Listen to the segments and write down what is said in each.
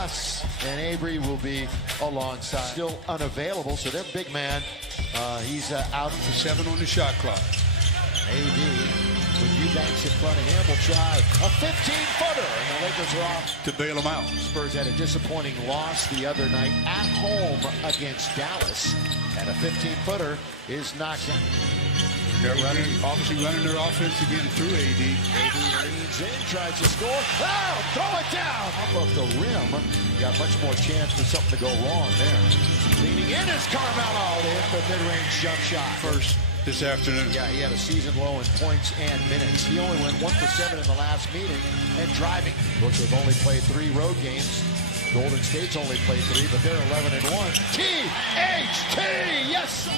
Russ and Avery will be alongside. Still unavailable, so their big man, he's out. For 7 on the shot clock. AD, with Eubanks in front of him, will try a 15-footer, and the Lakers are off To bail him out. Spurs had a disappointing loss the other night at home against Dallas, and a 15-footer is knocked out. They're obviously running their offense again through AD. AD leans in, tries to score. Oh, throw it down off of the rim. Got much more chance for something to go wrong there. Leaning in is Carmelo to hit the mid-range jump shot. First this afternoon. Yeah, he had a season low in points and minutes. He only went 1 for 7 in the last meeting and driving. Looks have only played 3 road games. Golden State's only played 3, but they're 11-1. THT, yes!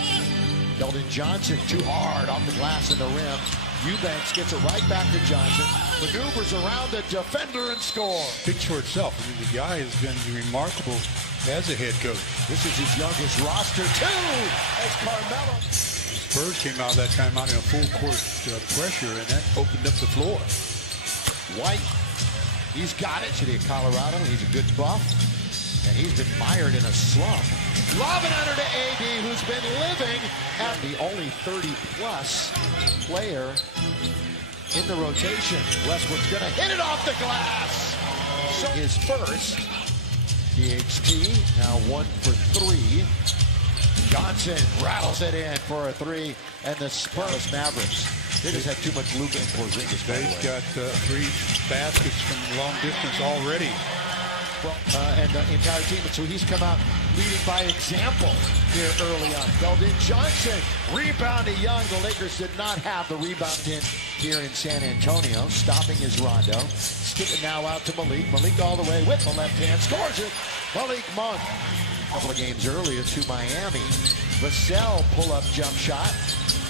Keldon Johnson too hard off the glass in the rim. Eubanks gets it right back to Johnson. Maneuvers around the defender and score. Speaks for itself. I mean, the guy has been remarkable as a head coach. This is his youngest roster too, as Carmelo. Spurs came out of that timeout in a full court pressure, and that opened up the floor. White, he's got it. City of Colorado, he's a good buff. And he's been mired in a slump. Lob it under to AD, who's been living at the only 30-plus player in the rotation. Westbrook's going to hit it off the glass. So his first. THT now 1 for 3. Johnson rattles it in for a 3. And the Spurs Mavericks. They just had too much Luka and Porzingis. They've got 3 baskets from long distance already. And the entire team. So he's come out leading by example here early on. Keldon Johnson, rebound to Young. The Lakers did not have the rebound in here in San Antonio. Stopping is Rondo. Skip it now out to Malik. Malik all the way with the left hand. Scores it. Malik Monk. A couple of games earlier to Miami. Vassell pull-up jump shot.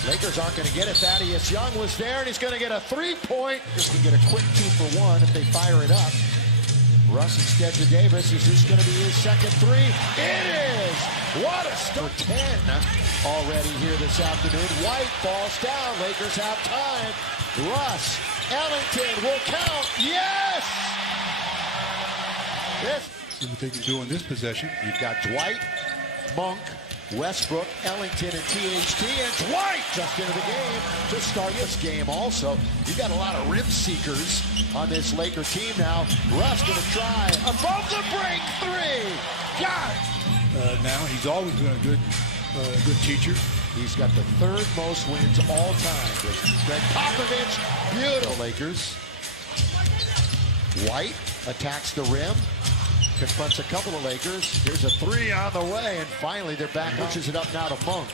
Lakers aren't going to get it. Thaddeus Young was there, and he's going to get a 3-point. Just can get a quick 2 for 1 if they fire it up. Russ instead to Davis. Is this going to be his second 3? It is! What a start. 10 already here this afternoon. White falls down. Lakers have time. Russ, Ellington will count. Yes! See what they can do in this possession. You've got Dwight, Monk, Westbrook, Ellington, and THT, and Dwight just into the game to start this game also. You've got a lot of rim seekers on this Laker team now. Russ going to try above the break 3. Got it! Now he's always been a good teacher. He's got the 3rd most wins all time. Greg Popovich, beautiful Lakers. White attacks the rim. Confronts a couple of Lakers. Here's a 3 on the way, and finally they're back. Pushes it up now to Monk.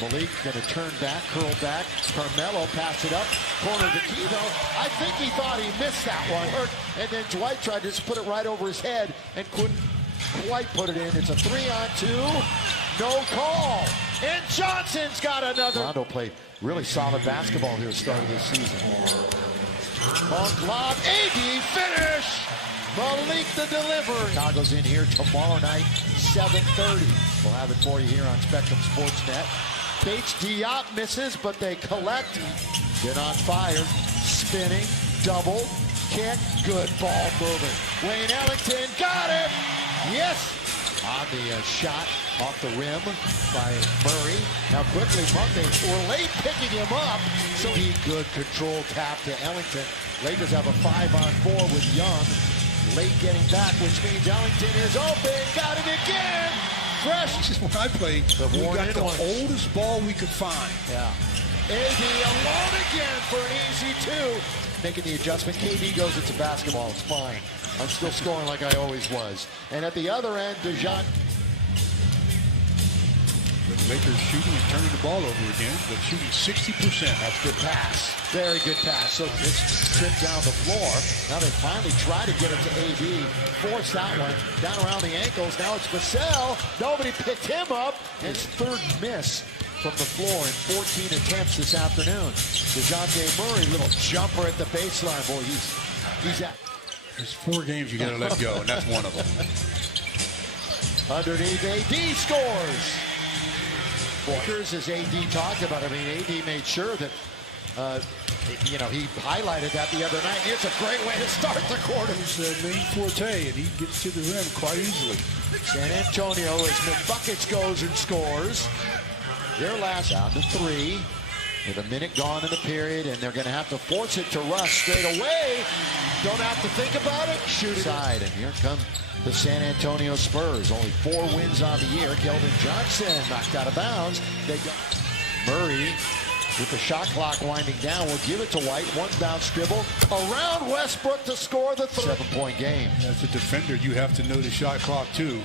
Malik going to turn back, curl back. Carmelo pass it up. Corner to Key, though. I think he thought he missed that one. And then Dwight tried to just put it right over his head and couldn't quite put it in. It's a 3-on-2. No call. And Johnson's got another. Rondo played really solid basketball here at the start of this season. Monk lob. AD finish. Malik the delivery. Chicago's in here tomorrow night, 7:30. We'll have it for you here on Spectrum Sportsnet. Bates Diop misses, but they collect. Been on fire. Spinning. Double. Kick. Good ball moving. Wayne Ellington got it. Yes. On the shot off the rim by Murray. Now quickly, Monday were late picking him up. So he good control tap to Ellington. Lakers have a 5-on-4 with Young. Late getting back, which means Ellington is open. Got it again. Fresh. This is when I played. We got the oldest ball we could find. Yeah. AD alone again for an easy 2. Making the adjustment. KD goes, it's a basketball. It's fine. I'm still scoring like I always was. And at the other end, DeJounte. The Lakers shooting and turning the ball over again, but shooting 60%. That's good pass. Very good pass. So this trip down the floor. Now they finally try to get it to AD. Force that one down around the ankles. Now it's Vassell. Nobody picked him up. His 3rd miss from the floor in 14 attempts this afternoon. DeJounte Murray, little jumper at the baseline. Boy, he's at. There's 4 games you got to let go, and that's one of them. Underneath, AD scores. As AD talked about, I mean, AD made sure that You know, he highlighted that the other night. It's a great way to start the quarter. His main forte, and he gets to the rim quite easily. San Antonio, as McBuckets goes and scores. Their last down to 3 with a minute gone in the period, and they're going to have to force it to Russ straight away. Don't have to think about it. Shoot it side, and here come the San Antonio Spurs. Only 4 wins on the year. Keldon Johnson knocked out of bounds. They got Murray with the shot clock winding down. Will give it to White. One bounce dribble around Westbrook to score the 7-point game. As a defender, you have to know the shot clock too.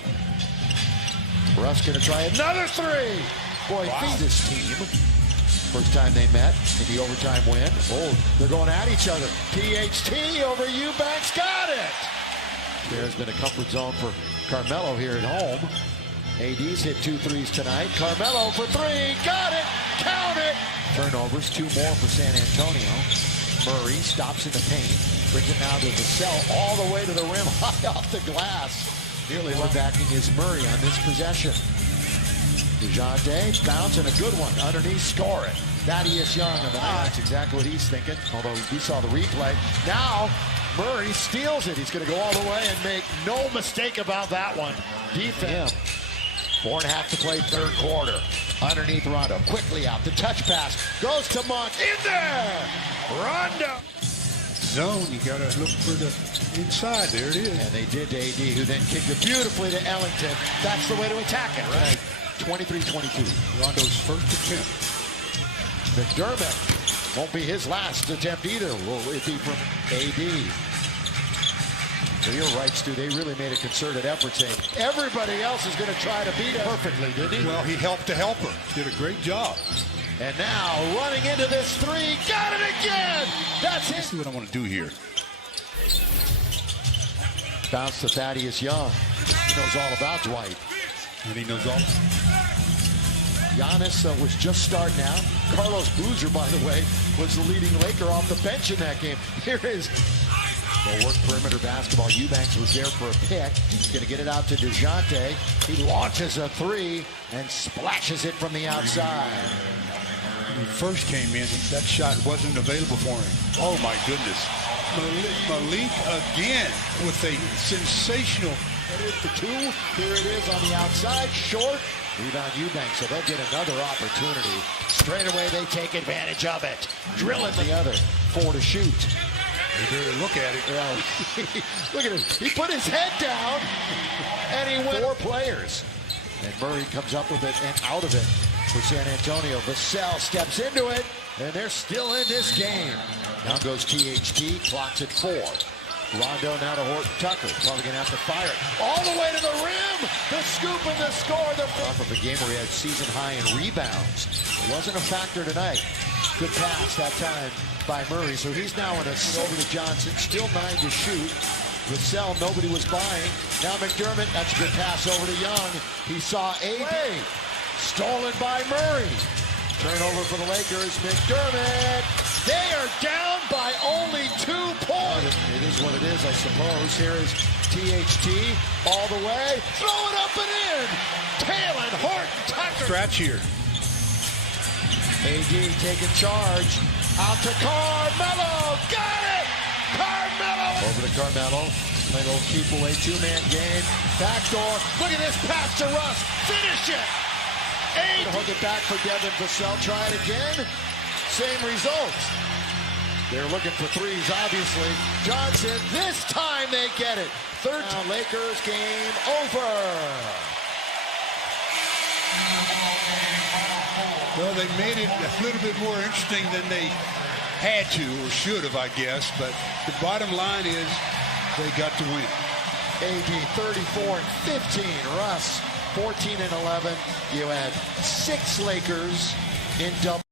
Russ going to try another 3. Boy, feed this team. First time they met in the overtime win. Oh, they're going at each other. THT over Eubanks. Got it. There's been a comfort zone for Carmelo here at home. AD's hit 2 threes tonight. Carmelo for 3. Got it. Count it. Turnovers, 2 more for San Antonio. Murray stops in the paint. Brings it now to Vassell all the way to the rim. High off the glass. Nearly backing is Murray on this possession. DeJounte, bounce and a good one. Underneath, score it. Thaddeus Young on the night. That's exactly what he's thinking, although we saw the replay. Now, Murray steals it. He's going to go all the way and make no mistake about that one. Defense. 4.5 to play, third quarter. Underneath Rondo, quickly out. The touch pass goes to Monk. In there! Rondo! Zone, you got to look for the inside. There it is. And they did to AD, who then kicked it beautifully to Ellington. That's the way to attack it, right? 23-22. Rondo's first attempt. McDermott won't be his last attempt either. Will it be from AD? So you're right, Stu. They really made a concerted effort saying everybody else is going to try to beat him perfectly, didn't he? Well, he helped the helper. Did a great job. And now running into this 3. Got it again. That's it. Let's see what I want to do here. Bounce to Thaddeus Young. He knows all about Dwight. And he knows all. Giannis was just starting out. Carlos Boozer, by the way, was the leading Laker off the bench in that game. Here is the work perimeter basketball. Eubanks was there for a pick. He's going to get it out to DeJounte. He launches a 3 and splashes it from the outside. When he first came in, that shot wasn't available for him. Oh, my goodness. Malik again with a sensational. For 2. Here it is on the outside. Short. Rebound Eubanks, so they'll get another opportunity. Straight away, they take advantage of it. Drilling the other. 4 to shoot. You better look at it. Yeah. Look at him. He put his head down, and he went 4 players. And Murray comes up with it and out of it for San Antonio. Vassell steps into it, and they're still in this game. Now goes THT, clocks at 4. Rondo now to Horton Tucker. Probably going to have to fire it. All the way to the rim. The scoop and the score. Off of a game where he had season high in rebounds. It wasn't a factor tonight. Good pass that time by Murray. So he's now in a over to Johnson. Still 9 to shoot. Vassell, nobody was buying. Now McDermott. That's a good pass over to Young. He saw AD. Stolen by Murray. Turnover for the Lakers. McDermott. They are down by only 2 points. It is what it is, I suppose. Here is THT all the way. Throw it up and in. Taylor Horton Tucker. Stretch here. AD taking charge. Out to Carmelo. Got it. Carmelo. Over to Carmelo. Playing a little keep away 2-man game. Backdoor. Look at this pass to Russ. Finish it. Hook it back for Devin Vassell. Try it again. Same result. They're looking for 3s, obviously. Johnson, this time they get it. Third time. Lakers game over. Well, they made it a little bit more interesting than they had to or should have, I guess. But the bottom line is they got to win. AD 34 and 15. Russ 14 and 11. You had 6 Lakers in double.